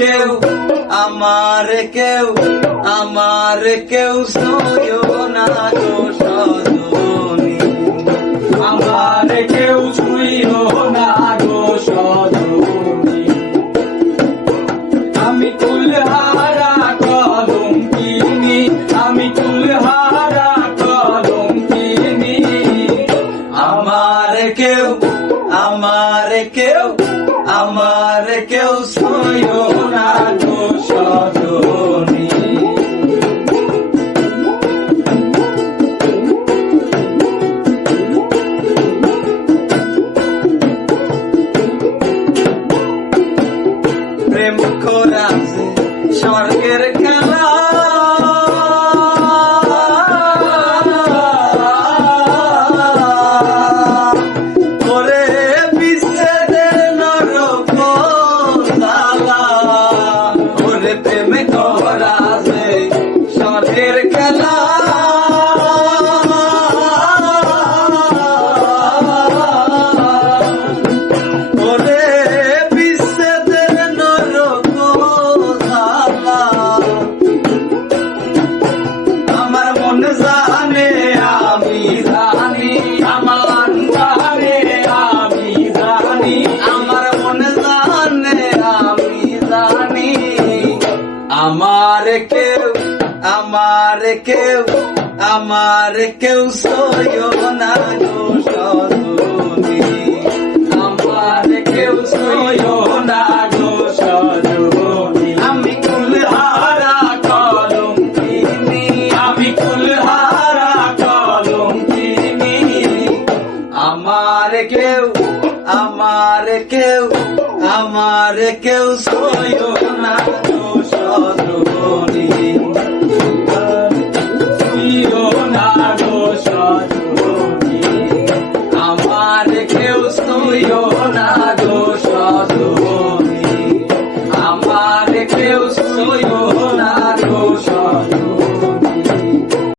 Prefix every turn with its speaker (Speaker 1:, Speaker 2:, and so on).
Speaker 1: কেউ
Speaker 2: আমার কেউ আমার কেউ সয় না। কেউ আমার কেউ সয় না গো সজনী। প্রেম করাছে স্বর্গের খেলা আমার কেউ আমার কেউ আমার কেউ সয় না গো সজনী। আমার কেউ সয়
Speaker 1: না গো সজনী।
Speaker 2: আমি কুলহারা কলম কিনি
Speaker 1: আমি কুলহারা কলম কিনি
Speaker 2: আমার কেউ আমার কেউ আমার কেউ সয় না গো সজনী